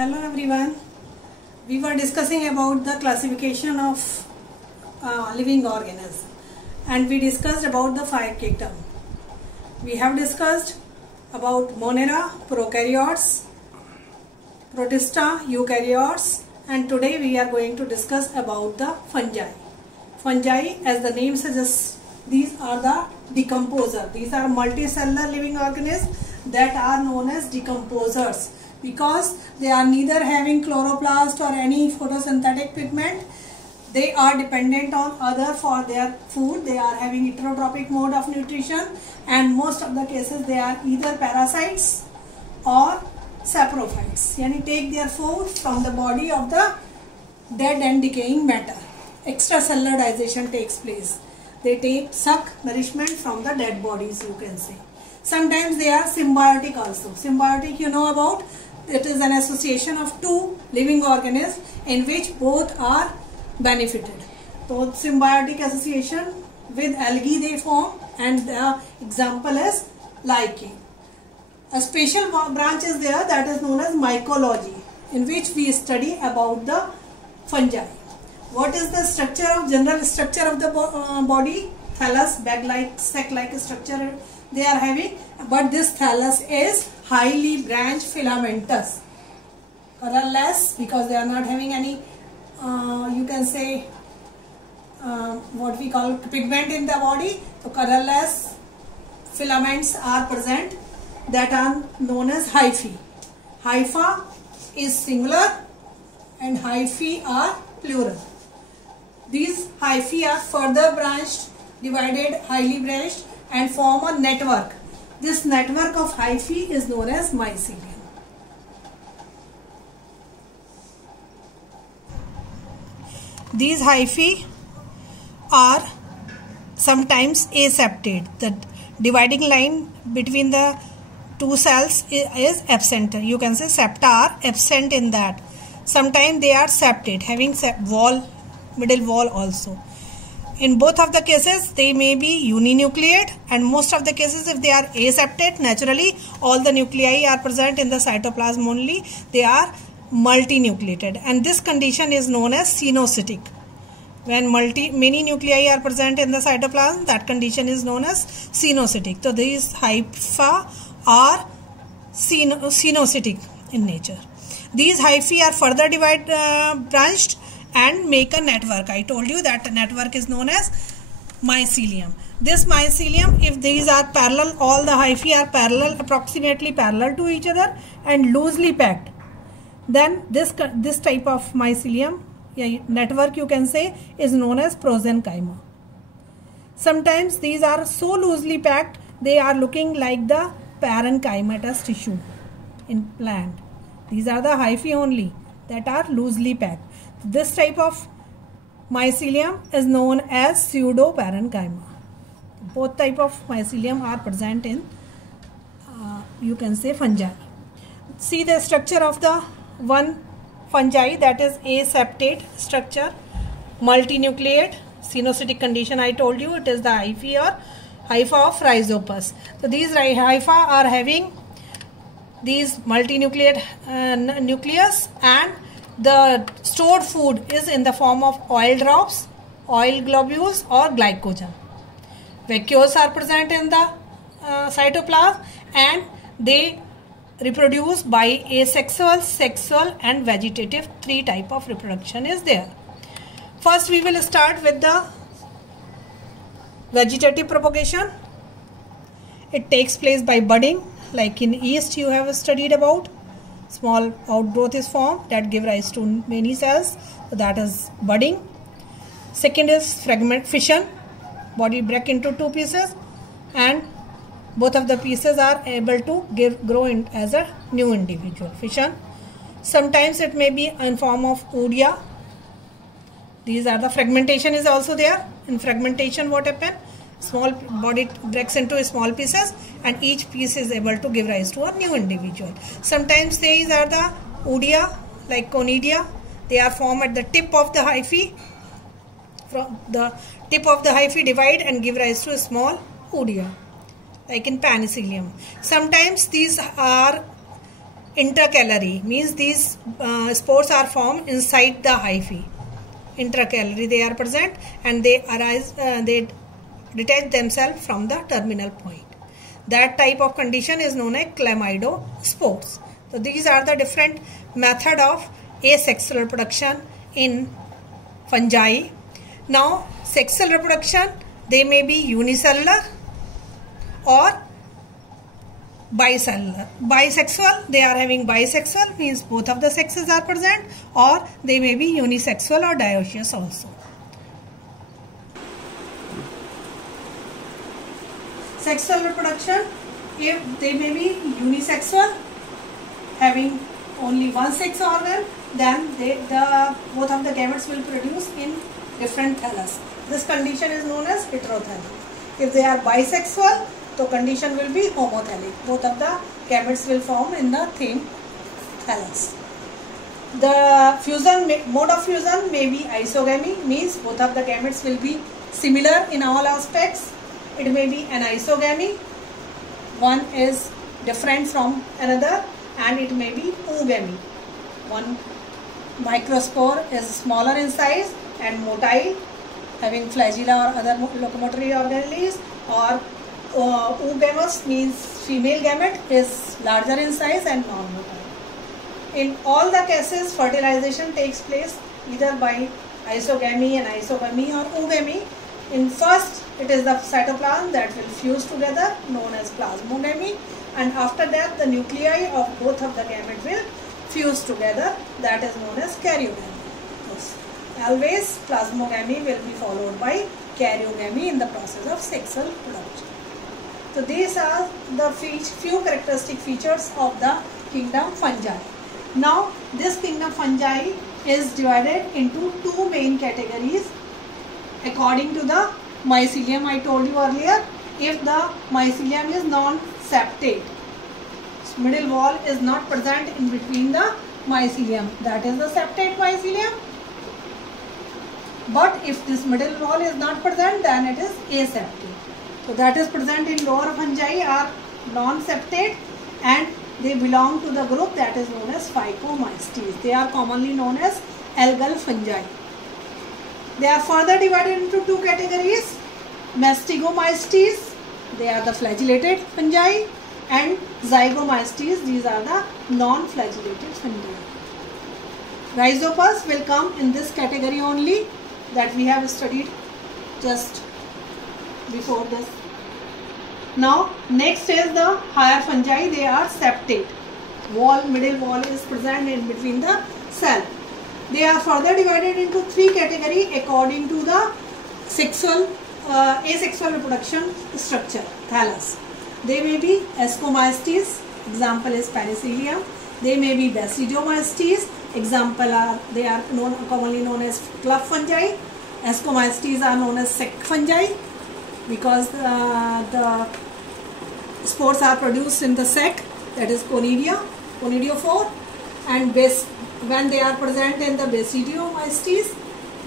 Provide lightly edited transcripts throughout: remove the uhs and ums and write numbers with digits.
Hello everyone. We were discussing about the classification of living organisms, and we discussed about the 5 kingdom. We have discussed about Monera, prokaryotes, Protista, eukaryotes, and today we are going to discuss about the fungi. Fungi, as the name suggests, these are the decomposer. These are multicellular living organisms that are known as decomposers, because they are neither having chloroplast or any photosynthetic pigment. They are dependent on other for their food. They are having heterotrophic mode of nutrition, and most of the cases they are either parasites or saprophytes, yani take their food from the body of the dead and decaying matter. Extracellular digestion takes place. They suck nourishment from the dead bodies, you can say. Sometimes they are symbiotic also. Symbiotic, you know about, it is an association of two living organisms in which both are benefited. So symbiotic association with algae they form, and the example is lichen. A special branch is there that is known as mycology, in which we study about the fungi. What is the general structure of the body? Thallus, bag-like, sac-like structure they are having, but this thallus is highly branched filamentous, colorless, because they are not having any you can say what we call pigment in the body. So colorless filaments are present that are known as hyphae. Hypha is singular and hyphae are plural. These hyphae are further branched, divided, highly branched, and form a network. This network of hyphae is known as mycelium. These hyphae are sometimes aseptate. The dividing line between the two cells is absent. You can say septa are absent in that. Sometimes they are septate, having middle wall also. In both of the cases, they may be uninucleate, and most of the cases, if they are aseptate, naturally all the nuclei are present in the cytoplasm only. They are multinucleated, and this condition is known as cenocytic. When many nuclei are present in the cytoplasm, that condition is known as cenocytic. So these hypha are cenocytic in nature. These hyphae are further branched and make a network. I told you that the network is known as mycelium. This mycelium, if these are parallel, all the hyphae are parallel, approximately parallel to each other and loosely packed, then this type of mycelium network, you can say, is known as prosenchyma. Sometimes these are so loosely packed, they are looking like the parenchymatous tissue in plant. These are the hyphae only that are loosely packed. This type of mycelium is known as pseudoparenchyma. Both type of mycelium are present in you can say fungi. See the structure of the one fungi, that is aseptate structure, multinucleate, cenocytic condition. I told you it is the hyphae or hypha of Rhizopus. So these hypha are having these multinucleate nucleus, and the stored food is in the form of oil drops, oil globules, or glycogen. Vacuoles are present in the cytoplasm, and they reproduce by asexual, sexual, and vegetative. 3 type of reproduction is there. First we will start with the vegetative propagation. It takes place by budding, like in yeast you have studied about. Small outgrowth is formed that give rise to many cells, so that is budding. Second is fragment fission. Body break into 2 pieces, and both of the pieces are able to grow as a new individual. Fission. Sometimes it may be in form of oodia. These are the fragmentation is also there. In fragmentation, what happens? Small body breaks into small pieces, and each piece is able to give rise to a new individual. Sometimes these are the oodia, like conidia. They are formed at the tip of the hyphae. From the tip of the hyphae divide and give rise to a small oodia, like in penicillium. Sometimes these are Intercalary means these spores are formed inside the hyphae. Intercalary they are present and they arise, they detach themselves from the terminal point. That type of condition is known as chlamydospores. So these are the different method of asexual reproduction in fungi. Now sexual reproduction, they may be unicellular or bicellular. Bisexual, they are having bisexual means both of the sexes are present, or they may be unisexual or dioecious also. Sexual reproduction, if they may be unisexual, having only one sex organ, then both of the gametes will produce in different thallus. This condition is known as heterothallic. If they are bisexual, the condition will be homothallic. Both of the gametes will form in the same thallus. The fusion mode of fusion may be isogamy, means both of the gametes will be similar in all aspects. It may be an isogamy, one is different from another, and it may be oogamy. One microspore is smaller in size and motile, having flagella or other locomotory organelles, or oogamous means female gamete is larger in size and non-motile. In all the cases, fertilization takes place either by isogamy and isogamy or oogamy. In first, it is the cytoplasm that will fuse together, known as plasmogamy, and after that the nuclei of both of the gametes will fuse together, that is known as karyogamy. Yes. Always plasmogamy will be followed by karyogamy in the process of sexual reproduction. So these are the few characteristic features of the kingdom fungi. Now this kingdom fungi is divided into two main categories according to the mycelium. I told you earlier, if the mycelium is non-septate, middle wall is not present in between the mycelium, that is the septate mycelium. But if this middle wall is not present, then it is aseptate. So that is present in lower fungi are non-septate, and they belong to the group that is known as Phycomycetes. They are commonly known as algal fungi. They are further divided into two categories: Mastigomycetes, they are the flagellated fungi, and Zygomycetes, these are the non-flagellated fungi. Rhizopus will come in this category only, that we have studied just before this. Now next is the higher fungi. They are septate. Middle wall is present in between the cell. They are further divided into three categories according to the asexual reproduction structure, thallus. They may be Ascomycetes, example is Penicillium. They may be Basidiomycetes, example they are commonly known as club fungi. Ascomycetes are known as sect fungi because the spores are produced in the sac, that is conidiophore, and when they are present in the Basidiomycetes,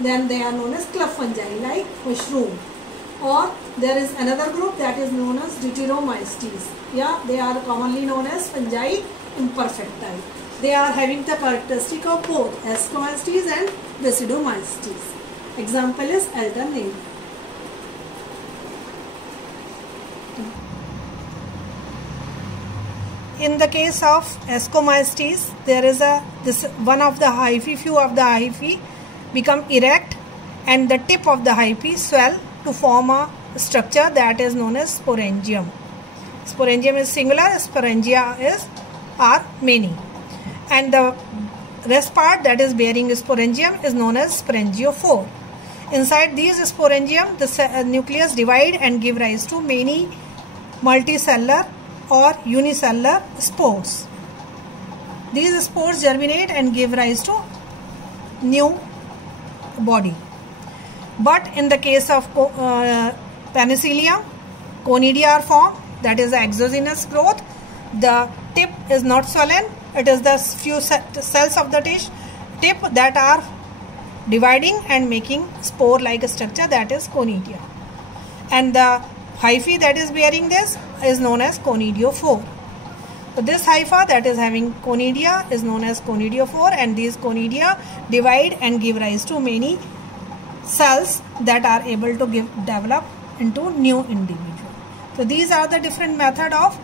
then they are known as club fungi like mushroom. Or there is another group that is known as Deuteromycetes. Yeah, they are commonly known as fungi imperfecti. They are having the characteristic of both Ascomycetes and Basidiomycetes. Example is Alternate. In the case of Ascomycetes, there is one of the hyphae, few of the hyphae become erect, and the tip of the hyphae swell to form a structure that is known as sporangium. Sporangium is singular, sporangia are many, and the rest part that is bearing sporangium is known as sporangiophore. Inside these sporangium, the nucleus divide and give rise to many multicellular or unicellular spores. These spores germinate and give rise to new body. But in the case of Penicillium, conidia are formed, that is the exogenous growth. The tip is not swollen, it is the few cells of the tip that are dividing and making spore like structure, that is conidia. And the hyphae that is bearing this is known as conidiophore. So this hypha that is having conidia is known as conidiophore, and these conidia divide and give rise to many cells that are able to develop into new individual. So these are the different method of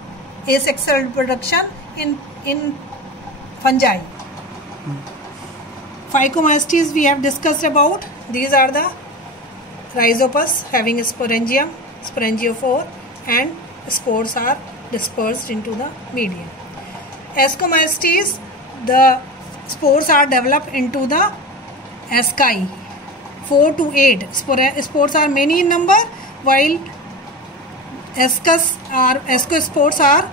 asexual reproduction in fungi. Phycomycetes we have discussed about. These are the rhizopus having sporangium, sporangiophore, and spores are dispersed into the medium. Ascomycetes, the spores are developed into the asci, 4 to 8. Spores are many in number, while ascospores are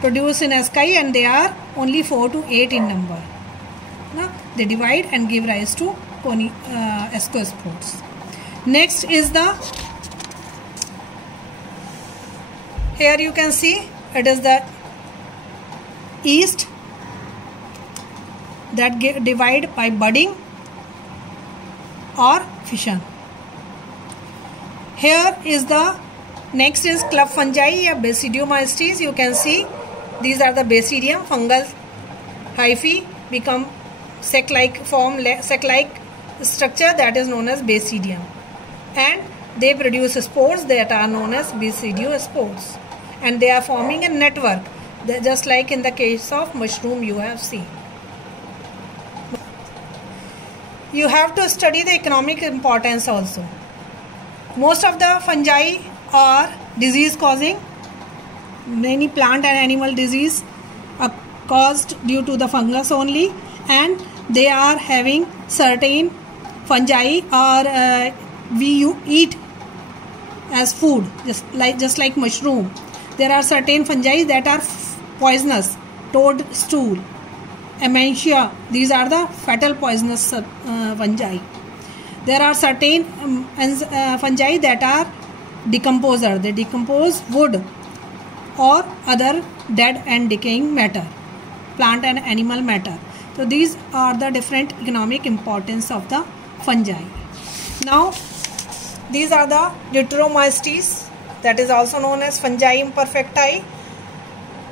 produced in asci and they are only 4 to 8 in number. Now, they divide and give rise to ascospores. Next is the, here you can see it is the yeast that divide by budding or fission. Here is the next is club fungi or Basidiomycetes. You can see these are the basidium fungal hyphae become sac-like form, sac-like structure that is known as basidium, and they produce spores that are known as basidiospores, and they are forming a network just like in the case of mushroom you have seen. You have to study the economic importance also. Most of the fungi are disease causing. Many plant and animal disease are caused due to the fungus only, and they are having certain fungi or we eat as food just like mushroom. There are certain fungi that are poisonous, toadstool, amencia, these are the fatal poisonous fungi. There are certain fungi that are decomposer, they decompose wood or other dead and decaying matter, plant and animal matter. So these are the different economic importance of the fungi. Now these are the Deuteromycetes, that is also known as fungi imperfecti,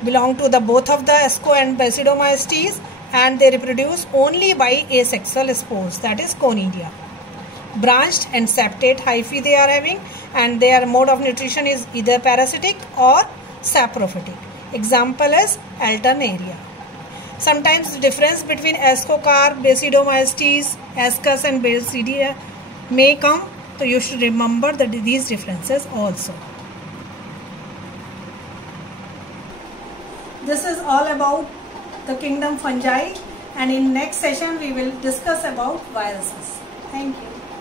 belong to the both of the Asco and Basidiomycetes, and they reproduce only by asexual spores, that is conidia. Branched and septate hyphae they are having, and their mode of nutrition is either parasitic or saprophytic. Example is Alternaria. Sometimes the difference between Ascocarp, Basidiomycetes, Ascus and Basidia may come, so you should remember that these differences also. This is all about the kingdom fungi, and in next session we will discuss about viruses. Thank you.